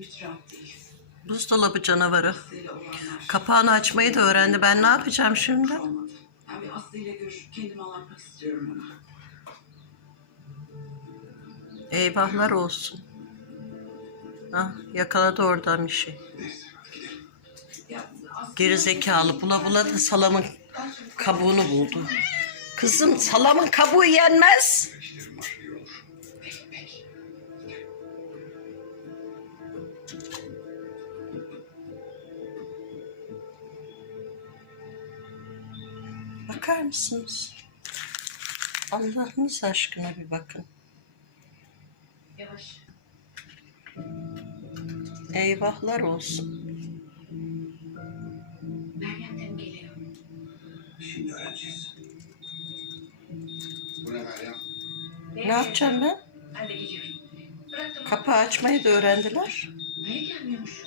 Hiç rahat değiliz. Buzdolabı canavarı. Aslı'yla olanlar Kapağını açmayı da öğrendi. Ben ne yapacağım şimdi? olmadı. Ben bir Aslı'yla görüşüp kendimi anlatmak istiyorum ona. Eyvahlar olsun. Ah, yakaladı oradan bir şey. Ya, Aslı- Geri zekalı bula bula da salamın kabuğunu buldu. Kızım, salamın kabuğu yenmez. Bakar mısınız? Allah'ınız aşkına bir bakın. Yavaş. Eyvahlar olsun. Meryem'den geliyor. Şimdi öğreneceğiz. Bu ne Meryem? Ne yapacağım ben? Ben de geliyorum. Bıraktım. Kapağı açmayı da öğrendiler. Niye gelmiyormuş?